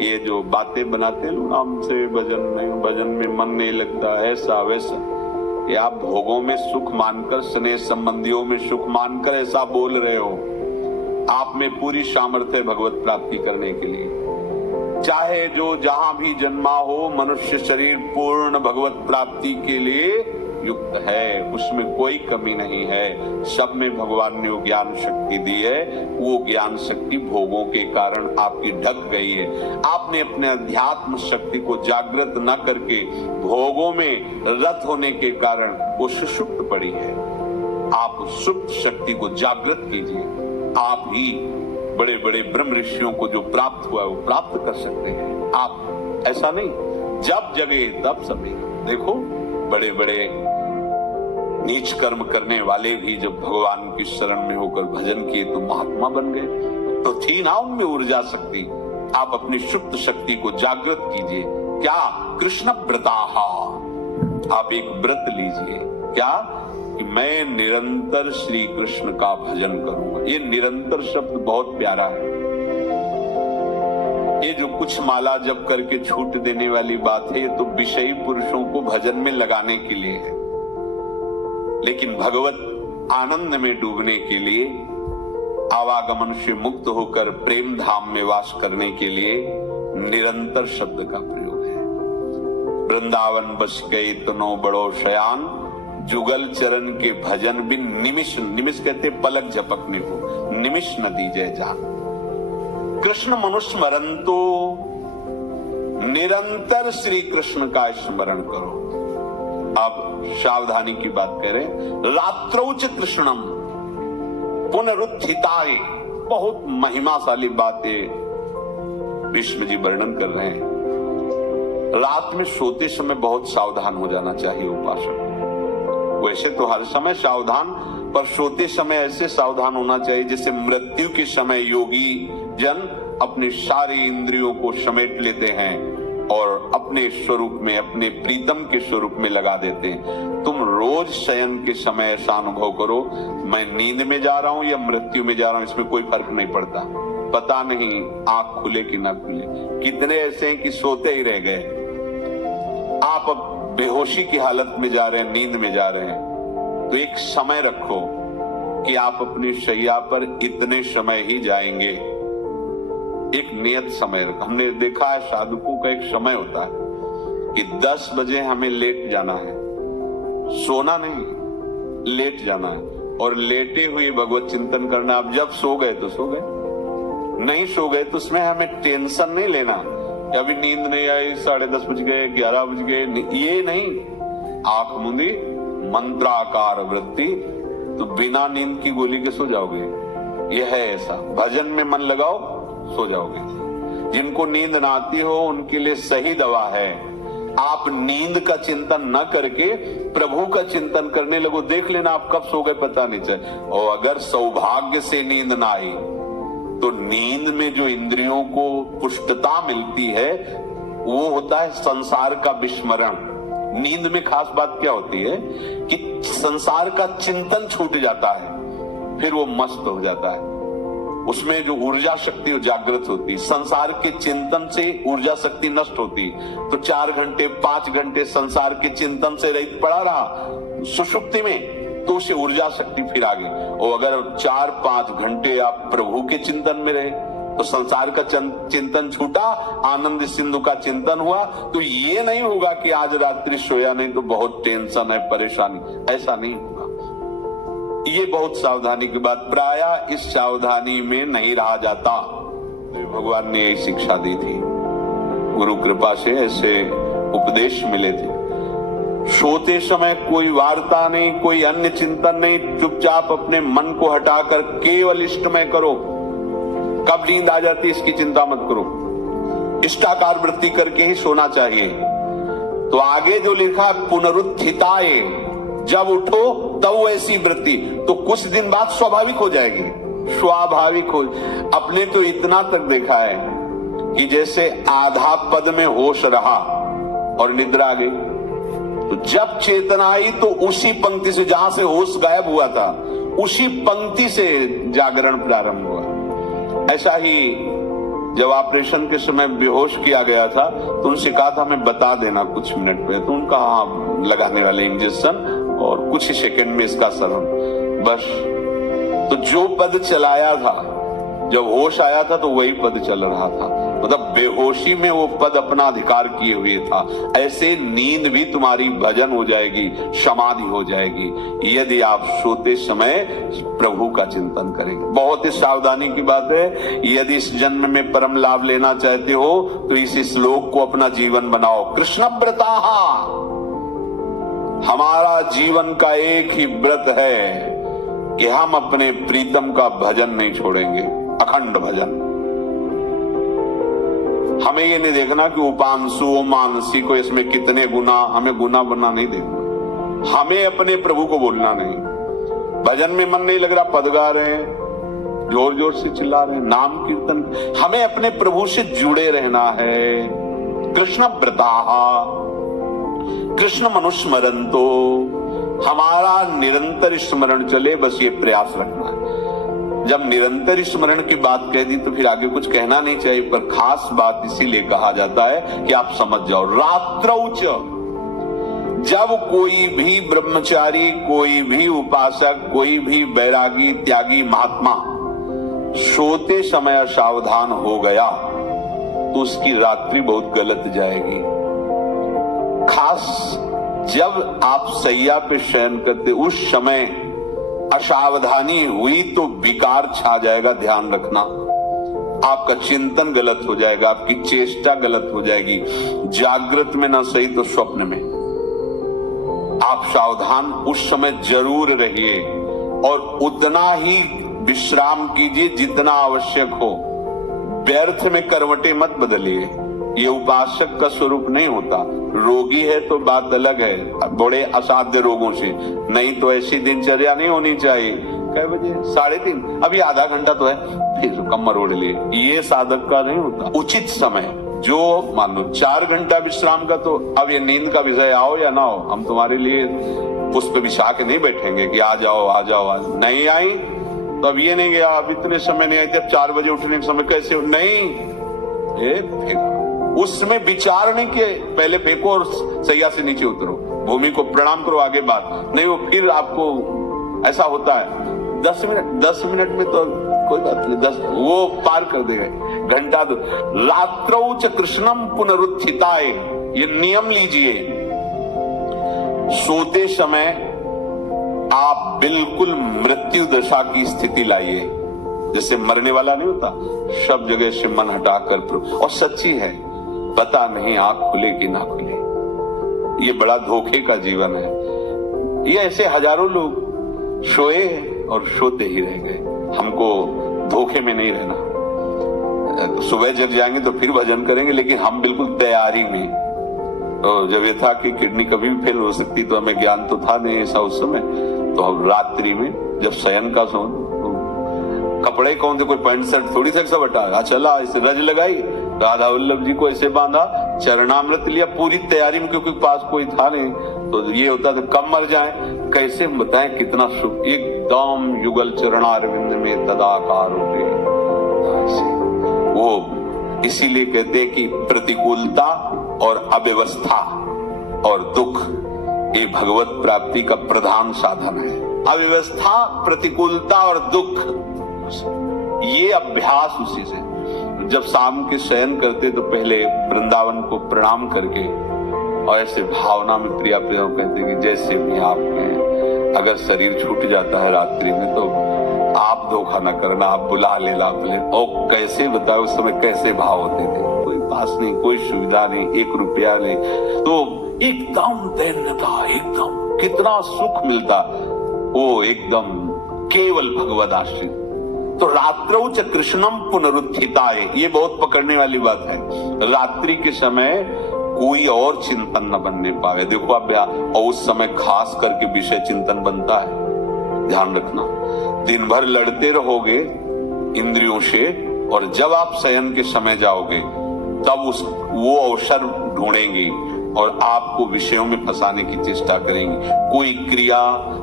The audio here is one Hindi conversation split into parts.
ये जो बातें बनाते लोग हमसे भजन नहीं, भजन में मन नहीं लगता, ऐसा वैसा, ये आप भोगों में सुख मानकर, स्नेह संबंधियों में सुख मानकर ऐसा बोल रहे हो। आप में पूरी सामर्थ्य है भगवत प्राप्ति करने के लिए। चाहे जो जहां भी जन्मा हो, मनुष्य शरीर पूर्ण भगवत प्राप्ति के लिए युक्त है, उसमें कोई कमी नहीं है। सब में भगवान ने वो ज्ञान शक्ति दी है। वो ज्ञान शक्ति भोगों के कारण आपकी ढक गई है। आपने अपने अध्यात्म शक्ति को जागृत न करके भोगों में रत होने के कारण वो सुषुप्त पड़ी है। आप सुप्त शक्ति को जागृत कीजिए। आप ही बड़े बड़े ब्रह्म ऋषियों को जो प्राप्त हुआ है वो प्राप्त कर सकते हैं। आप ऐसा नहीं, जब जगे तब सभी। देखो बड़े बड़े नीच कर्म करने वाले भी जब भगवान की शरण में होकर भजन किए तो महात्मा बन गए। तो थी ना उनमें ऊर्जा शक्ति। आप अपनी सुप्त शक्ति को जागृत कीजिए। क्या? कृष्ण व्रताहा। आप एक व्रत लीजिए। क्या? कि मैं निरंतर श्री कृष्ण का भजन करूंगा। ये निरंतर शब्द बहुत प्यारा है। ये जो कुछ माला जप करके छूट देने वाली बात है, ये तो विषयी पुरुषों को भजन में लगाने के लिए है। लेकिन भगवत आनंद में डूबने के लिए, आवागमन से मुक्त होकर प्रेम धाम में वास करने के लिए निरंतर शब्द का प्रयोग है। वृंदावन बस गए तनो बड़ो शयान, जुगल चरण के भजन बिन निमिष, निमिष कहते पलक झपकने को, निमिष न दीजिए जान। कृष्ण मनुस्मरंतो, निरंतर श्री कृष्ण का स्मरण करो। अब सावधानी की बात करें। रात्रौच कृष्णम पुनरुत्थिताय, बहुत महिमाशाली बातें भीष्म जी वर्णन कर रहे हैं। रात में सोते समय बहुत सावधान हो जाना चाहिए उपासक। वैसे तो हर समय सावधान, पर सोते समय ऐसे सावधान होना चाहिए जैसे मृत्यु के समय योगी जन अपने सारी इंद्रियों को समेट लेते हैं और अपने स्वरूप में, अपने प्रीतम के स्वरूप में लगा देते हैं। तुम रोज शयन के समय ऐसा अनुभव करो, मैं नींद में जा रहा हूं या मृत्यु में जा रहा हूं, इसमें कोई फर्क नहीं पड़ता। पता नहीं आंख खुले कि ना खुले। कितने ऐसे हैं कि सोते ही रह गए। आप अब बेहोशी की हालत में जा रहे हैं, नींद में जा रहे हैं, तो एक समय रखो कि आप अपनी शैया पर इतने समय ही जाएंगे। एक नियत समय रखो। हमने देखा है साधुकों का एक समय होता है कि 10 बजे हमें लेट जाना है, सोना नहीं, लेट जाना है, और लेटे हुए भगवत चिंतन करना। आप जब सो गए तो सो गए, नहीं सो गए तो उसमें हमें टेंशन नहीं लेना कि अभी नींद नहीं आई, 10:30 बज गए, 11 बज गए, ये नहीं। आंख मूंदी, मंत्राकार वृत्ति, तो बिना नींद की गोली के सो जाओगे। यह है ऐसा। भजन में मन लगाओ, सो जाओगे। जिनको नींद ना आती हो उनके लिए सही दवा है, आप नींद का चिंतन न करके प्रभु का चिंतन करने लगो। देख लेना आप कब सो गए पता नहीं चले। और अगर सौभाग्य से नींद ना आई तो नींद में जो इंद्रियों को पुष्टता मिलती है वो होता है संसार का विस्मरण। नींद में खास बात क्या होती है कि संसार का चिंतन छूट जाता है, फिर वो मस्त हो जाता है। उसमें जो ऊर्जा शक्ति वो जागृत होती। संसार के चिंतन से ऊर्जा शक्ति नष्ट होती, तो 4 घंटे 5 घंटे संसार के चिंतन से रहित पड़ा रहा सुषुप्ति में, तो उसे ऊर्जा शक्ति फिर आ गई। और अगर 4-5 घंटे आप प्रभु के चिंतन में रहे तो संसार का चिंतन छूटा, आनंद सिंधु का चिंतन हुआ। तो ये नहीं होगा कि आज रात्रि सोया नहीं तो बहुत टेंशन है, परेशानी, ऐसा नहीं होगा। ये बहुत सावधानी की बात। प्रायः इस सावधानी में नहीं रहा जाता। तो भगवान ने यही शिक्षा दी थी, गुरु कृपा से ऐसे उपदेश मिले थे। सोते समय कोई वार्ता नहीं, कोई अन्य चिंतन नहीं, चुपचाप अपने मन को हटाकर केवल इष्टमय करो। कब नींद आ जाती इसकी चिंता मत करो, इष्टाकार वृत्ति करके ही सोना चाहिए। तो आगे जो लिखा पुनरुत्थिताय, जब उठो तब वैसी वृत्ति, तो कुछ दिन बाद स्वाभाविक हो जाएगी, स्वाभाविक हो। अपने तो इतना तक देखा है कि जैसे आधा पद में होश रहा और निद्रा आ गई, तो जब चेतना आई तो उसी पंक्ति से, जहां से होश गायब हुआ था, उसी पंक्ति से जागरण प्रारंभ हुआ। ऐसा ही जब ऑपरेशन के समय बेहोश किया गया था तो उनसे कहा था हमें बता देना कुछ मिनट में, तो उनका हाँ लगाने वाले इंजेक्शन और कुछ ही सेकंड में इसका सर बस। तो जो पद चलाया था जब होश आया था तो वही पद चल रहा था, मतलब बेहोशी में वो पद अपना अधिकार किए हुए था। ऐसे नींद भी तुम्हारी भजन हो जाएगी, समाधि हो जाएगी यदि आप सोते समय प्रभु का चिंतन करेंगे। बहुत ही सावधानी की बात है, यदि इस जन्म में परम लाभ लेना चाहते हो तो इस श्लोक को अपना जीवन बनाओ। कृष्ण व्रताः, हमारा जीवन का एक ही व्रत है कि हम अपने प्रीतम का भजन नहीं छोड़ेंगे, अखंड भजन। हमें ये नहीं देखना कि उपांशु मानसी को इसमें कितने गुना, हमें गुना बना नहीं देखना। हमें अपने प्रभु को बोलना नहीं। भजन में मन नहीं लग रहा, पद गा रहे हैं, जोर जोर से चिल्ला रहे हैं, नाम कीर्तन, हमें अपने प्रभु से जुड़े रहना है। कृष्ण व्रताः कृष्ण मनुस्मरन्तो, हमारा निरंतर स्मरण चले, बस ये प्रयास रखना है। जब निरंतर स्मरण की बात कह दी तो फिर आगे कुछ कहना नहीं चाहिए, पर खास बात इसीलिए कहा जाता है कि आप समझ जाओ। रात्रौच, जब कोई भी ब्रह्मचारी, कोई भी उपासक, कोई भी बैरागी त्यागी महात्मा सोते समय सावधान हो गया तो उसकी रात्रि बहुत गलत जाएगी। खास जब आप सैया पे शयन करते उस समय असावधानी हुई तो विकार छा जाएगा, ध्यान रखना। आपका चिंतन गलत हो जाएगा, आपकी चेष्टा गलत हो जाएगी, जागृत में ना सही तो स्वप्न में। आप सावधान उस समय जरूर रहिए और उतना ही विश्राम कीजिए जितना आवश्यक हो। व्यर्थ में करवटें मत बदलिए, ये उपासक का स्वरूप नहीं होता। रोगी है तो बात अलग है, बड़े असाध्य रोगों से, नहीं तो ऐसी दिनचर्या नहीं होनी चाहिए। कै बजे? 3:30, अभी आधा घंटा तो है, फिर कमर ओढ़ लिए, ये साधक का नहीं होता। उचित समय जो मान लो 4 घंटा विश्राम का, तो अब ये नींद का विषय आओ या ना हो, हम तुम्हारे लिए पुष्प बिछा के नहीं बैठेंगे कि आ जाओ आ जाओ आ जाओ। नहीं आई तो अब ये नहीं गया, अब इतने समय नहीं आई, जब 4 बजे उठने के समय कैसे हो? नहीं, उसमें विचारने के पहले फेंको और सैया से नीचे उतरो, भूमि को प्रणाम करो, आगे बात नहीं। वो फिर आपको ऐसा होता है 10 मिनट में तो कोई बात नहीं, 10 वो पार कर देगा घंटा। तो रात्रौ च कृष्णम पुनरुत्थिताय, ये नियम लीजिए। सोते समय आप बिल्कुल मृत्यु दशा की स्थिति लाइए, जैसे मरने वाला नहीं होता, सब जगह से मन हटाकर। और सच्ची है, पता नहीं आंख खुले कि ना खुले, ये बड़ा धोखे का जीवन है। ये ऐसे हजारों लोग सोए और सोते ही रह गए। हमको धोखे में नहीं रहना। सुबह जग जाएंगे तो फिर भजन करेंगे, लेकिन हम बिल्कुल तैयारी में। तो जब ये था कि किडनी कभी भी फेल हो सकती, तो हमें ज्ञान तो था नहीं ऐसा उस समय, तो हम रात्रि में जब शयन का सोन, कपड़े कौन थे, कोई पैंट शर्ट थोड़ी सा सब हटा, चला ऐसे रज लगाई, राधा वल्लभ जी को ऐसे बांधा, चरणामृत लिया, पूरी तैयारी में, क्योंकि पास कोई था नहीं। तो ये होता था कम मर जाए, कैसे बताएं कितना सुख, एकदम युगल चरणारविंद में तदाकार होते। वो इसीलिए कहते हैं कि प्रतिकूलता और अव्यवस्था और दुख ये भगवत प्राप्ति का प्रधान साधन है। अव्यवस्था, प्रतिकूलता और दुख, ये अभ्यास उसी से। जब शाम के शयन करते तो पहले वृंदावन को प्रणाम करके और ऐसे भावना में प्रिया प्रिया कहते कि जैसे भी आपके हैं, अगर शरीर छूट जाता है रात्रि में तो आप धोखा न करना, आप बुला लेना। और कैसे बताओ उस समय कैसे भाव होते थे, कोई पास नहीं, कोई सुविधा नहीं, 1 रुपया नहीं, तो एकदम दैन्यता, एकदम कितना सुख मिलता, वो एकदम केवल भगवद आश्रित। तो रात्रौ च कृष्णम पुनरुत्थिताय, ये बहुत पकड़ने वाली बात है। रात्रि के समय कोई और चिंतन न बनने पावे। देखो आप, और उस समय खास करके विषय चिंतन बनता है, ध्यान रखना। दिन भर लड़ते रहोगे इंद्रियों से, और जब आप शयन के समय जाओगे तब वो अवसर ढूंढेंगी और आपको विषयों में फंसाने की चेष्टा करेंगी। कोई क्रिया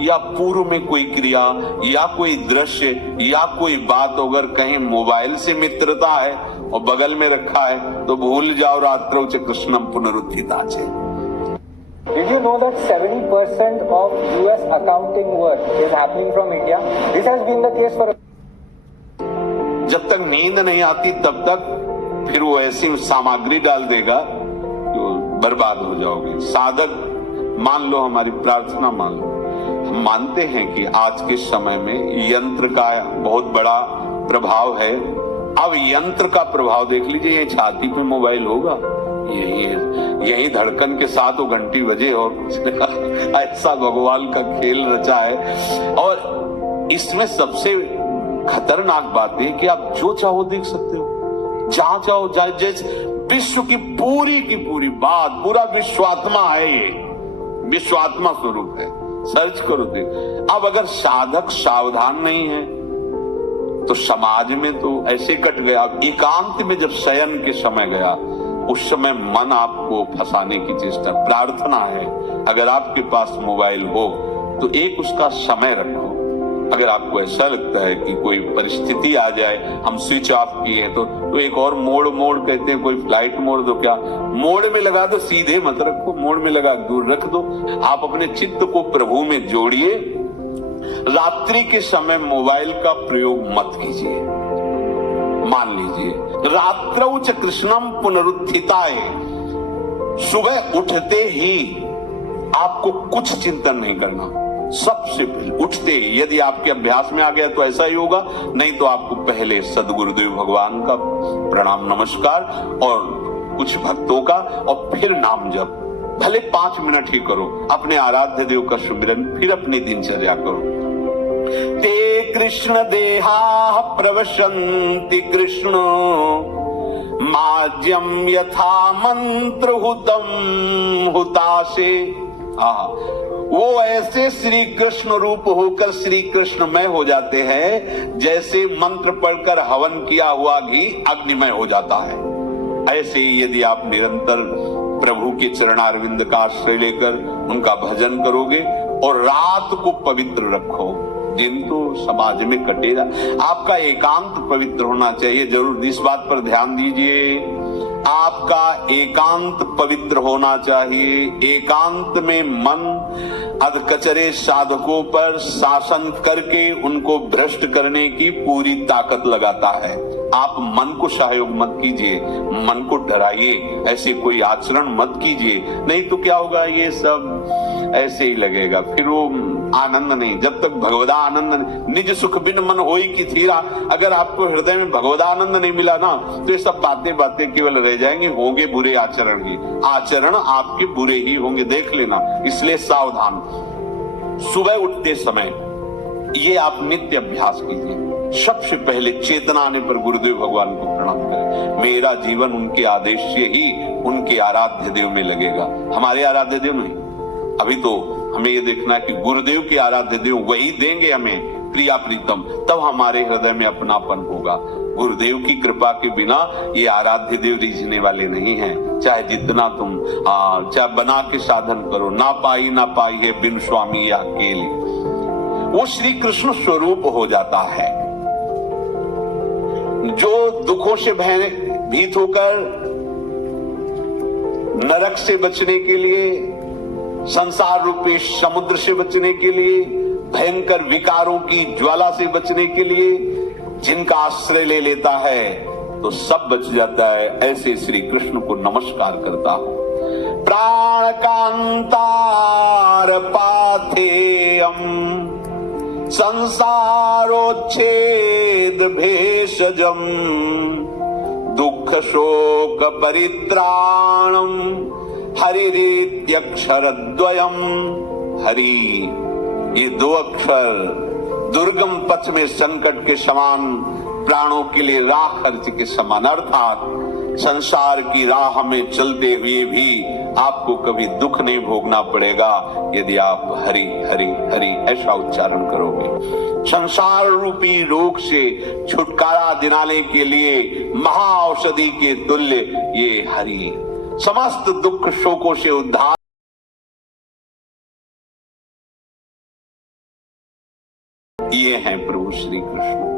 या पूर्व में कोई क्रिया या कोई दृश्य या कोई बात, अगर कहीं मोबाइल से मित्रता है और बगल में रखा है तो भूल जाओ रात्रौ च कृष्णम पुनरुत्थिता चे। Did you know that 70% of US accounting work is happening from India? This has been the case for. जब तक नींद नहीं आती तब तक फिर वो ऐसी सामग्री डाल देगा तो बर्बाद हो जाओगे। साधक मान लो, हमारी प्रार्थना मान लो, हम मानते हैं कि आज के समय में यंत्र का बहुत बड़ा प्रभाव है। अब यंत्र का प्रभाव देख लीजिए, ये छाती पे मोबाइल होगा, यही धड़कन के साथ वो घंटी बजे और ऐसा भगवान का खेल रचा है। और इसमें सबसे खतरनाक बात है कि आप जो चाहो देख सकते हो, जहां चाहो, जैसे विश्व की पूरी बात, पूरा विश्वात्मा है, ये विश्वात्मा स्वरूप है, सर्च करो देख। अब अगर साधक सावधान नहीं है तो समाज में तो ऐसे कट गया। अब एकांत में जब शयन के समय गया, उस समय मन आपको फंसाने की चेष्टा। प्रार्थना है, अगर आपके पास मोबाइल हो तो एक उसका समय रखो। अगर आपको ऐसा लगता है कि कोई परिस्थिति आ जाए, हम स्विच ऑफ किए तो एक और मोड कहते हैं, कोई फ्लाइट मोड दो, क्या मोड में लगा दो, सीधे मत रखो, मोड में लगा दूर रख दो। आप अपने चित्त को प्रभु में जोड़िए। रात्रि के समय मोबाइल का प्रयोग मत कीजिए। मान लीजिए रात्रौ च कृष्णम पुनरुत्थिताय, सुबह उठते ही आपको कुछ चिंतन नहीं करना। सबसे पहले उठते, यदि आपके अभ्यास में आ गया तो ऐसा ही होगा, नहीं तो आपको पहले सदगुरुदेव भगवान का प्रणाम नमस्कार और कुछ भक्तों का, और फिर नाम जप, भले 5 मिनट ही करो, अपने आराध्य देव का सुमिरन, फिर अपनी दिनचर्या करो। ते कृष्ण देहा प्रवशन्ति कृष्ण माज्यम यथा मंत्र हुतम हुताशे। वो ऐसे श्री कृष्ण रूप होकर श्री कृष्णमय हो जाते हैं जैसे मंत्र पढ़कर हवन किया हुआ घी अग्निमय हो जाता है। ऐसे ही यदि आप निरंतर प्रभु के चरणारविंद का आश्रय लेकर उनका भजन करोगे और रात को पवित्र रखो, दिन तो समाज में कटेगा। आपका एकांत पवित्र होना चाहिए। जरूर इस बात पर ध्यान दीजिए, आपका एकांत पवित्र होना चाहिए। एकांत में मन अधकचरे साधकों पर शासन करके उनको भ्रष्ट करने की पूरी ताकत लगाता है। आप मन को सहयोग मत कीजिए, मन को डराइए, ऐसे कोई आचरण मत कीजिए, नहीं तो क्या होगा, ये सब ऐसे ही लगेगा, फिर वो आनंद नहीं। जब तक भगवदा आनंद, निज सुख बिन मन होई की थीरा, अगर आपको हृदय में भगवदा आनंद नहीं मिला ना, तो ये सब बातें केवल रह जाएंगी, होंगे बुरे आचरण ही। आचरण आपके बुरे ही होंगे, देख लेना। इसलिए सावधान। सुबह उठते समय ये आप नित्य अभ्यास कीजिए। सबसे पहले चेतना आने पर गुरुदेव भगवान को प्रणाम करें। मेरा जीवन उनके आदेश से ही उनके आराध्य देव में लगेगा, हमारे आराध्य देव नहीं। अभी तो हमें ये देखना है कि गुरुदेव के आराध्य देव वही देंगे हमें प्रिया प्रीतम, तब हमारे हृदय में अपनापन होगा। गुरुदेव की कृपा के बिना ये आराध्य देव रीझने वाले नहीं हैं। चाहे जितना तुम चाहे बना के साधन करो, ना पाई है बिन स्वामी या अकेले, वो श्री कृष्ण स्वरूप हो जाता है। जो दुखों से भयभीत होकर नरक से बचने के लिए, संसार रूपी समुद्र से बचने के लिए, भयंकर विकारों की ज्वाला से बचने के लिए जिनका आश्रय ले लेता है तो सब बच जाता है। ऐसे श्री कृष्ण को नमस्कार करता हूं। प्राण कांतार पाथेयम संसारोच्छेद भेषजम दुख शोक परित्राणम हरिरीत्यक्षरद्वयम। हरि, ये 2 अक्षर दुर्गम पथ में संकट के समान, प्राणों के लिए राह खर्च के समान। अर्थात संसार की राह में चलते हुए भी आपको कभी दुख नहीं भोगना पड़ेगा यदि आप हरि हरि हरि ऐसा उच्चारण करोगे। संसार रूपी रोग से छुटकारा दिलाने के लिए महाऔषधि के तुल्य ये हरि, समस्त दुख शोकों से उद्धार। ये हैं प्रभु श्री कृष्ण।